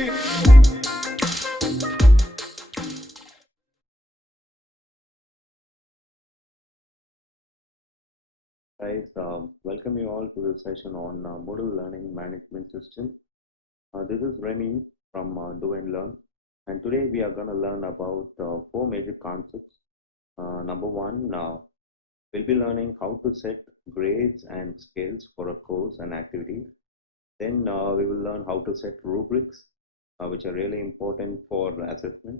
Guys, welcome you all to this session on Moodle Learning Management System. This is Remy from Do and Learn, and today we are going to learn about four major concepts. Number one, we'll be learning how to set grades and scales for a course and activity. Then we will learn how to set rubrics, which are really important for assessment.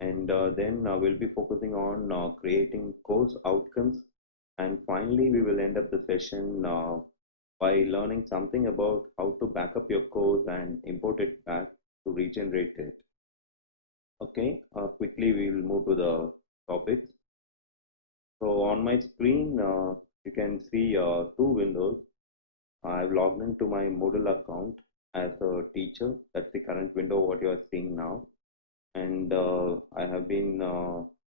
And then we'll be focusing on creating course outcomes. And finally, we will end up the session by learning something about how to back up your code and import it back to regenerate it. Okay, quickly we will move to the topics. So on my screen, you can see two windows. I've logged into my Moodle account as a teacher. That's the current window what you are seeing now. And I have been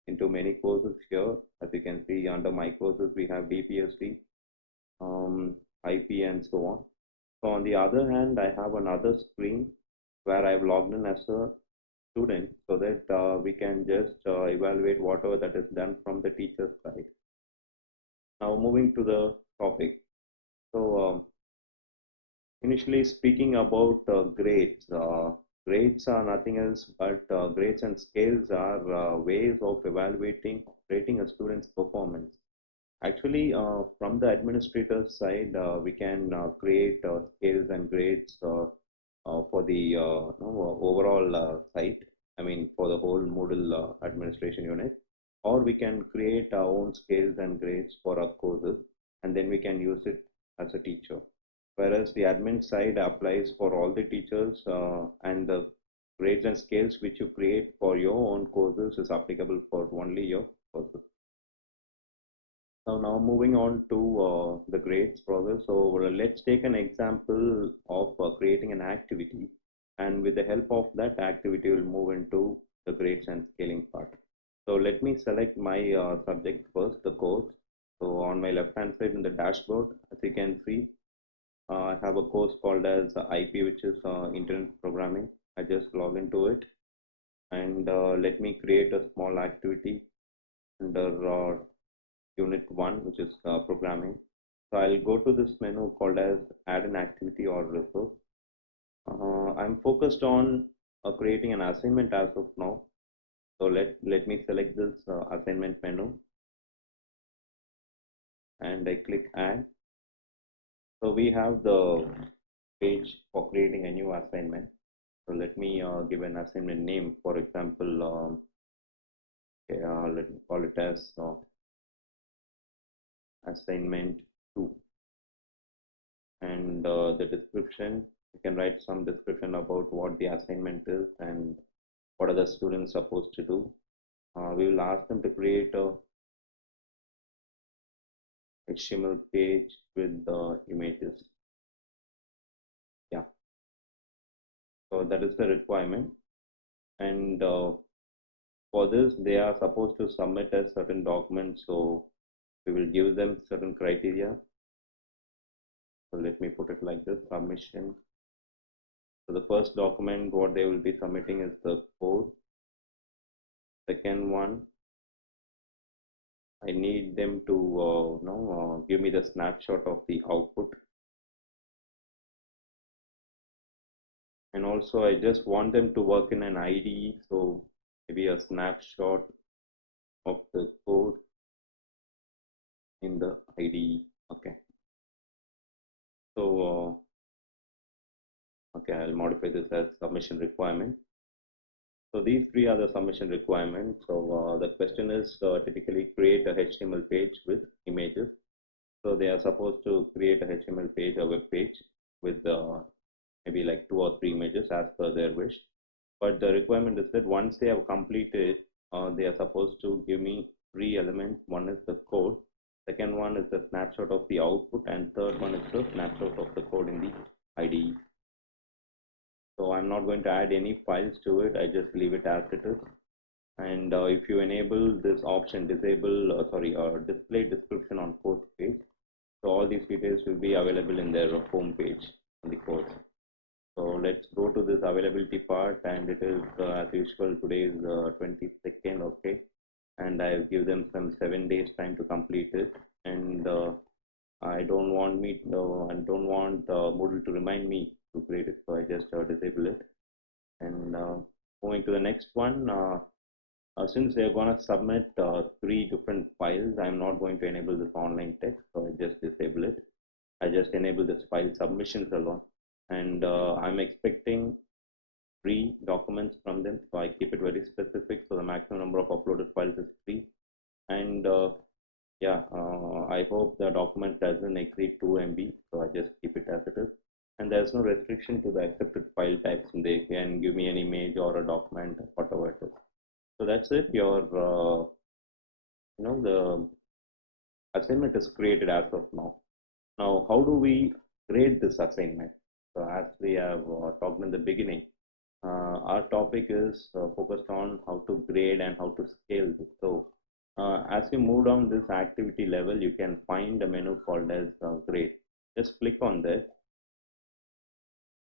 into many courses here. As you can see under my courses, we have DPSD, IP, and so on. So on the other hand, I have another screen where I've logged in as a student so that we can just evaluate whatever that is done from the teacher's side. Now moving to the topic. So initially speaking about grades. Grades are nothing else but grades and scales are ways of evaluating, rating a student's performance. Actually, from the administrator's side, we can create scales and grades for the overall site. I mean, for the whole Moodle administration unit. Or we can create our own scales and grades for our courses, and then we can use it as a teacher. Whereas the admin side applies for all the teachers, and the grades and scales which you create for your own courses is applicable for only your courses. Now moving on to the grades process. So let's take an example of creating an activity, and with the help of that activity, we'll move into the grades and scaling part. So let me select my subject first, the course. So on my left hand side in the dashboard, as you can see, I have a course called as IP, which is Internet Programming. I just log into it, and let me create a small activity under Unit 1, which is Programming. So I'll go to this menu called as Add an Activity or Resource. I'm focused on creating an assignment as of now. So let me select this assignment menu, and I click Add. So we have the page for creating a new assignment. So let me give an assignment name. For example, let me call it as assignment 2. And the description, you can write some description about what the assignment is and what are the students supposed to do. We will ask them to create a HTML page with the images. Yeah, so that is the requirement, and for this they are supposed to submit a certain document, so we will give them certain criteria. So let me put it like this: submission. So the first document what they will be submitting is the code. Second one, I need them to give me the snapshot of the output. And also I just want them to work in an IDE, so maybe a snapshot of the code in the IDE. Okay. So okay, I'll modify this as submission requirement. So these three are the submission requirements. So the question is typically create a HTML page with images. So they are supposed to create a HTML page, a web page with maybe like 2 or 3 images as per their wish. But the requirement is that once they have completed, they are supposed to give me 3 elements. One is the code, second one is the snapshot of the output, and third one is the snapshot of the code in the IDE. So I'm not going to add any files to it. I just leave it as it is. And if you enable this option, disable display description on course page, so all these details will be available in their home page on the course. So let's go to this availability part, and it is as usual, today is 22nd, okay, and I give them some 7 days time to complete it. And I don't want Moodle to remind me to create it, so I just disable it. And moving to the next one, since they're going to submit three different files, I'm not going to enable this online text, so I just disable it. I just enable this file submissions alone, and I'm expecting three documents from them, so I keep it very specific. So the maximum number of uploaded files is three, and yeah, I hope the document doesn't exceed 2 MB, so I just keep it as it is. And there's no restriction to the accepted file types. They can give me an image or a document, whatever it is. So that's it. Your, the assignment is created as of now. Now, how do we grade this assignment? So as we have talked in the beginning, our topic is focused on how to grade and how to scale this. So as you move down this activity level, you can find a menu called as grade. Just click on that.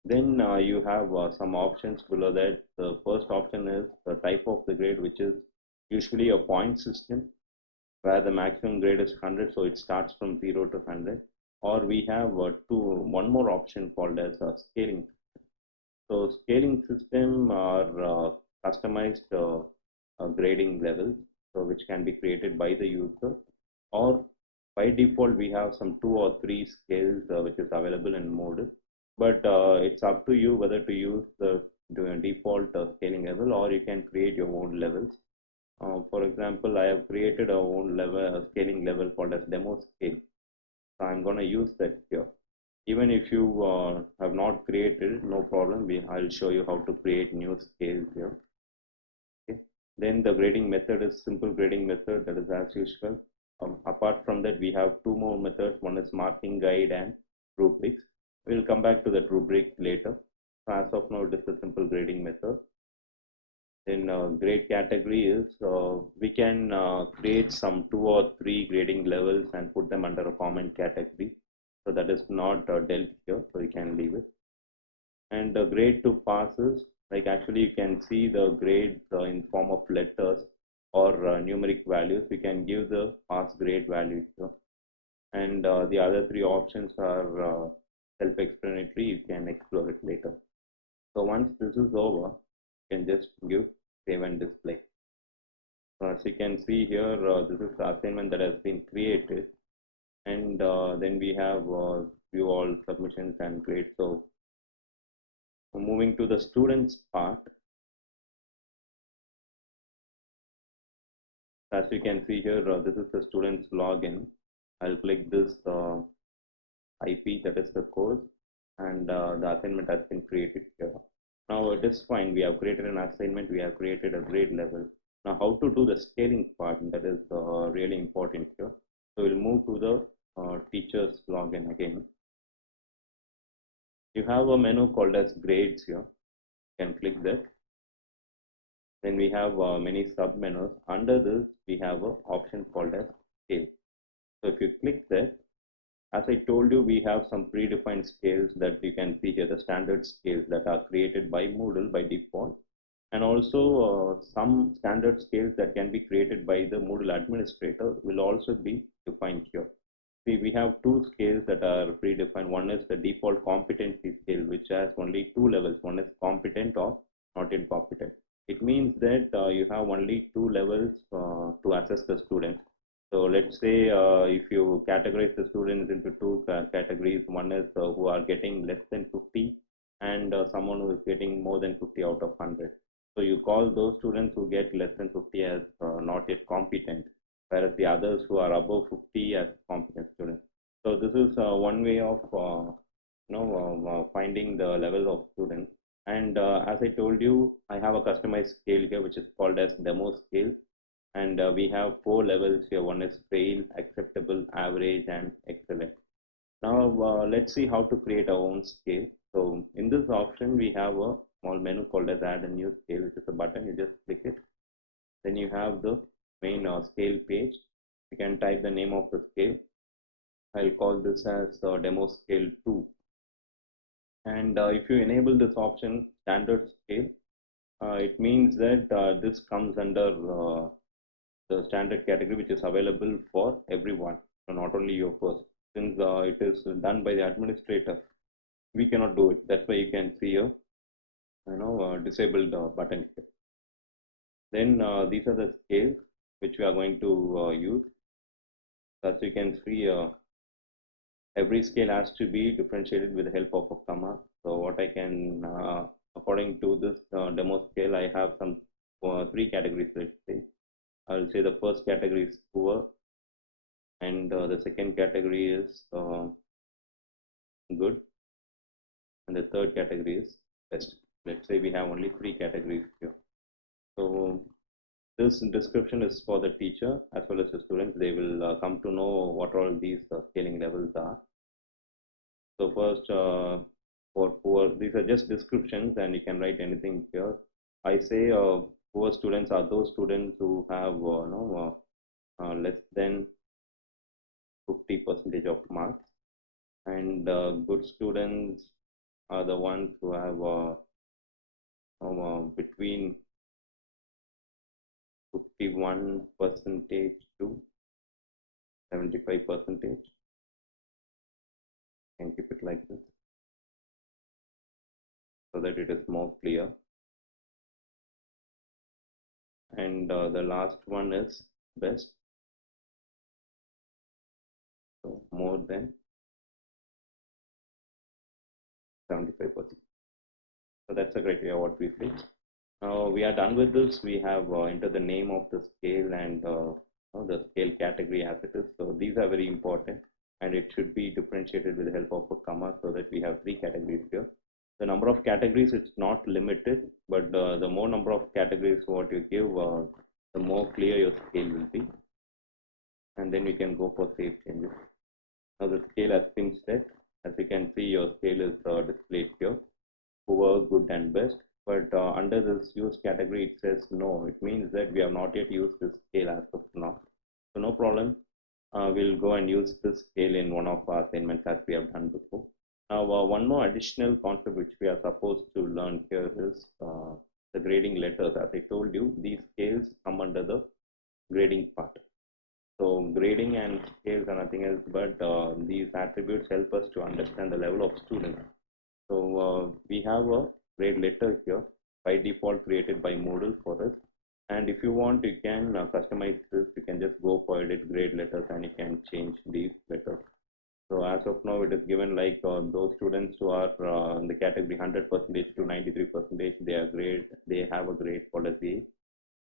Then you have some options below that. The first option is the type of the grade, which is usually a point system, where the maximum grade is 100, so it starts from 0 to 100. Or we have one more option called as scaling. So scaling system are customized grading levels, so which can be created by the user, or by default we have some 2 or 3 scales which is available in Moodle. But it's up to you whether to use the default scaling level, or you can create your own levels. For example, I have created a own level scaling level called as demo scale. So I'm going to use that here. Even if you have not created, no problem. I'll show you how to create new scales here. Okay. Then the grading method is simple grading method, that is as usual. Apart from that, we have two more methods. One is marking guide and rubrics. We'll come back to that rubric later. So as of now, it is a simple grading method. Then grade category is we can create some 2 or 3 grading levels and put them under a common category. So that is not dealt here, so you can leave it. And the grade to passes, like actually you can see the grade in form of letters or numeric values. We can give the pass grade value here. And the other 3 options are self-explanatory. You can explore it later. So once this is over, you can just give save and display. So as you can see here, this is the assignment that has been created, and then we have view all submissions and grades. So moving to the students part, as you can see here, this is the students login. I'll click this IP, that is the course, and the assignment has been created here. Now it is fine. We have created an assignment. We have created a grade level. Now how to do the scaling part, that is really important here. So we'll move to the teachers login again. You have a menu called as grades here. You can click that. Then we have many sub menus. Under this, we have an option called as scale. So if you click that, as I told you, we have some predefined scales that you can see here, the standard scales that are created by Moodle by default, and also some standard scales that can be created by the Moodle administrator will also be defined here. See, we have 2 scales that are predefined. One is the default competency scale, which has only 2 levels. One is competent or not incompetent. It means that you have only 2 levels to assess the student. So let's say if you categorize the students into 2 categories, one is who are getting less than 50 and someone who is getting more than 50 out of 100. So you call those students who get less than 50 as not yet competent, whereas the others who are above 50 as competent students. So this is one way of finding the level of students. And as I told you, I have a customized scale here, which is called as demo scale. And we have 4 levels here. One is fail, acceptable, average, and excellent. Now let's see how to create our own scale. So in this option, we have a small menu called as add a new scale, which is a button. You just click it. Then you have the main scale page. You can type the name of the scale. I'll call this as demo scale 2. And if you enable this option standard scale, it means that this comes under the standard category which is available for everyone, so not only your person. Since it is done by the administrator, we cannot do it. That's why you can see a disabled button here. Then these are the scales which we are going to use. As you can see, every scale has to be differentiated with the help of a comma. So what I can, according to this demo scale, I have some three categories. Let's say I'll say the first category is poor, and the second category is good, and the third category is best. Let's say we have only three categories here. So this description is for the teacher as well as the students. They will come to know what all these scaling levels are. So first, for poor, these are just descriptions, and you can write anything here. I say poor students are those students who have less than 50% of marks, and good students are the ones who have between 51 percentage to 75 percentage. Can keep it like this so that it is more clear. And the last one is best, so more than 75%. So that's the criteria what we fixed. Now we are done with this. We have entered the name of the scale and the scale category as it is. So these are very important, and it should be differentiated with the help of a comma so that we have three categories here. The number of categories, it's not limited, but the more number of categories what you give, the more clear your scale will be. And then you can go for save changes. Now the scale has been set. As you can see, your scale is displayed here, poor, good, and best. But under this use category, it says no. It means that we have not yet used this scale as of now. So no problem. We'll go and use this scale in one of our assignments as we have done before. Now, one more additional concept which we are supposed to learn here is the grading letters. As I told you, these scales come under the grading part. So grading and scales are nothing else but these attributes help us to understand the level of students. So we have a grade letter here by default created by Moodle for us. And if you want, you can customize this. You can just go for edit grade letters and you can change these letters. So as of now, it is given like those students who are in the category 100% to 93%, they have a grade called as A.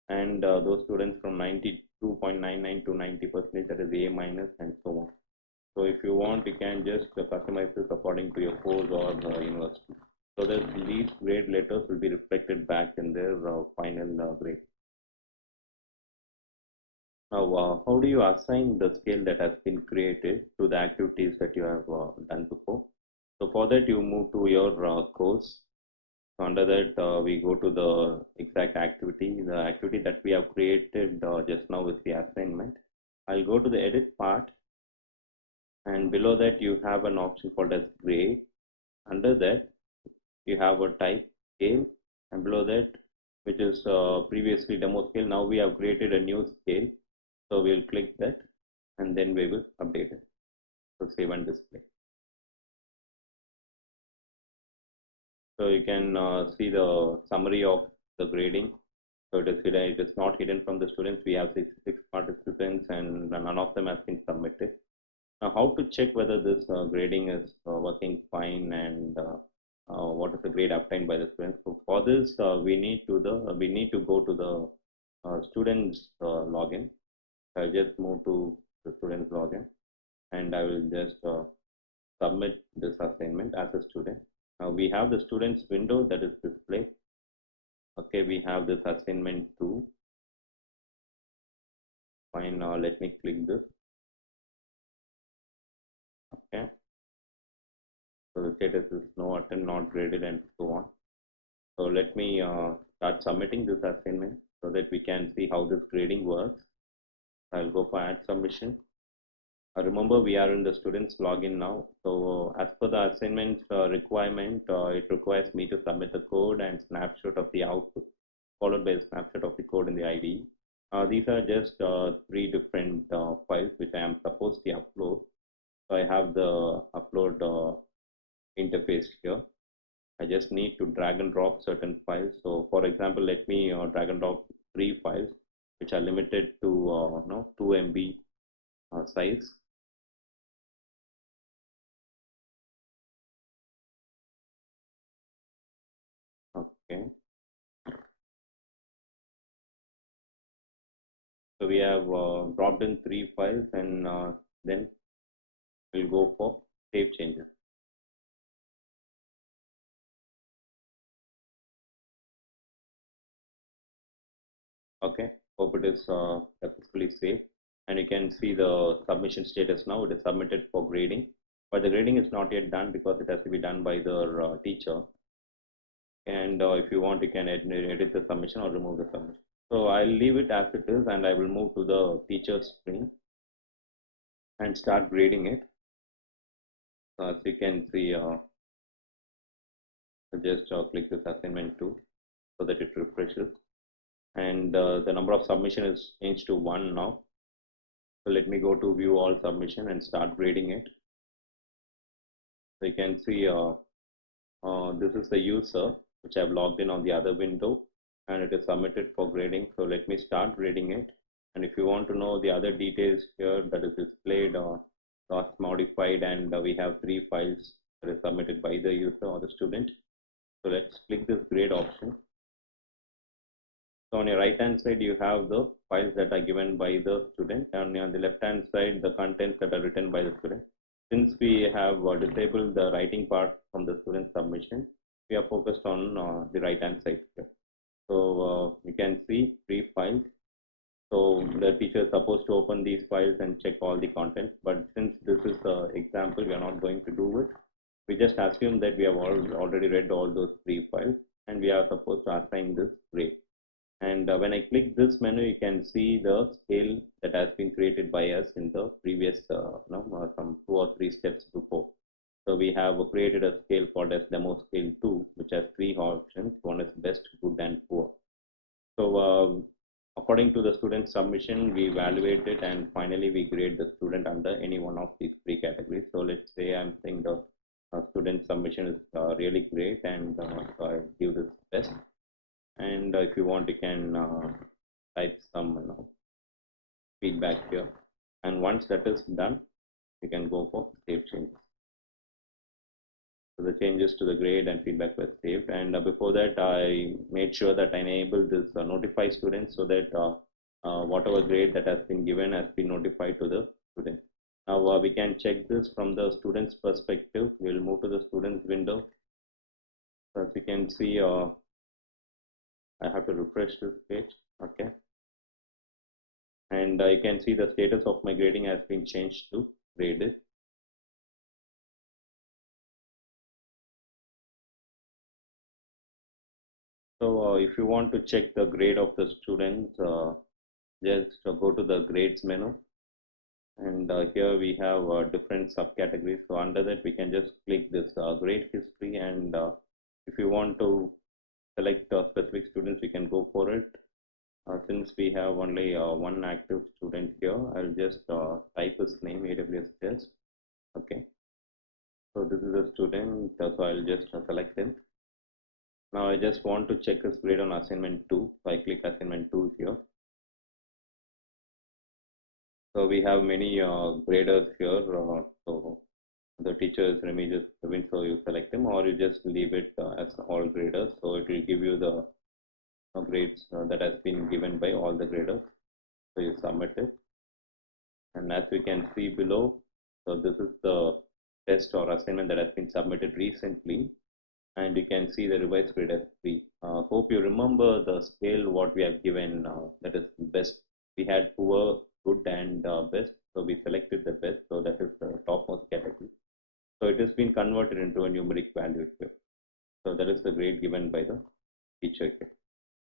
And those students from 92.99 to 90%, that is A minus, and so on. So if you want, you can just customize this according to your course or university. So that these grade letters will be reflected back in their final grade. Now, how do you assign the scale that has been created to the activities that you have done before? So for that, you move to your course. So under that, we go to the exact activity. The activity that we have created just now is the assignment. I'll go to the edit part, and below that you have an option called as grade. Under that, you have a type scale, and below that, which is previously demo scale, now we have created a new scale. So we'll click that, and then we will update it. So save and display. So you can see the summary of the grading. So it is hidden, it is not hidden from the students. We have 66 participants and none of them has been submitted. Now how to check whether this grading is working fine, and what is the grade obtained by the students. So for this we need to go to the students login. I'll just move to the students login, and I will just submit this assignment as a student. Now we have the students window that is displayed. Okay, we have this assignment 2. Fine, now let me click this. Okay, so the status is no attempt, not graded, and so on. So let me start submitting this assignment so that we can see how this grading works. I'll go for add submission. Remember, we are in the students login now. So as per the assignment requirement, it requires me to submit the code and snapshot of the output, followed by a snapshot of the code in the IDE. These are just three different files which I am supposed to upload. So I have the upload interface here. I just need to drag and drop certain files. So for example, let me drag and drop three files which are limited to 2 MB size. Okay. So we have dropped in three files, and then we'll go for save changes. Okay, hope it is successfully saved, and you can see the submission status now. It is submitted for grading, but the grading is not yet done because it has to be done by the teacher. And if you want, you can edit the submission or remove the submission. So I'll leave it as it is, and I will move to the teacher's screen and start grading it. As you can see, just click this assignment 2 so that it refreshes, and the number of submission is changed to 1 now. So let me go to view all submission and start grading it. So you can see this is the user which I've logged in on the other window, and it is submitted for grading. So let me start grading it. And if you want to know the other details here, that is displayed lost modified, and we have three files that is submitted by the user or the student. So let's click this grade option. So on your right hand side, you have the files that are given by the student, and on the left hand side, the contents that are written by the student. Since we have disabled the writing part from the student submission, we are focused on the right hand side here. So you can see three files. So the teacher is supposed to open these files and check all the contents, but since this is an example, we are not going to do it. We just assume that we have already read all those three files, and we are supposed to assign this grade. And when I click this menu, you can see the scale that has been created by us in the previous some 2 or 3 steps before. So we have created a scale called as demo scale 2, which has three options. One is best, good, and poor. So according to the student submission, we evaluate it, and finally we grade the student under any one of these three categories. So let's say I'm saying the student submission is really great, and so I give this best. And if you want, you can type some feedback here, and once that is done, you can go for save changes. So the changes to the grade and feedback were saved, and before that I made sure that I enabled this notify students, so that whatever grade that has been given has been notified to the student. Now we can check this from the student's perspective. We'll move to the students window. So as you can see, I have to refresh this page. Okay, and you can see the status of my grading has been changed to graded. So if you want to check the grade of the student, just go to the grades menu, and here we have different subcategories. So under that, we can just click this grade history, and if you want to select specific students, we can go for it. Since we have only one active student here, I'll just type his name, AWS test. Okay, so this is a student, so I'll just select him. Now I just want to check his grade on assignment 2, so I click assignment 2 here. So we have many graders here. So the teacher is Remigius Praveen, so you select him, or you just leave it as all graders. So it will give you the grades that has been given by all the graders. So you submit it, and as we can see below, so this is the test or assignment that has been submitted recently, and you can see the revised grade as 3. Hope you remember the scale what we have given, that is best. We had poor, good, and best, so we selected the best, so that is the topmost category. So it has been converted into a numeric value here. So that is the grade given by the teacher here.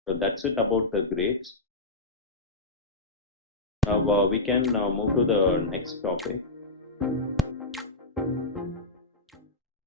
So that's it about the grades. Now we can move to the next topic.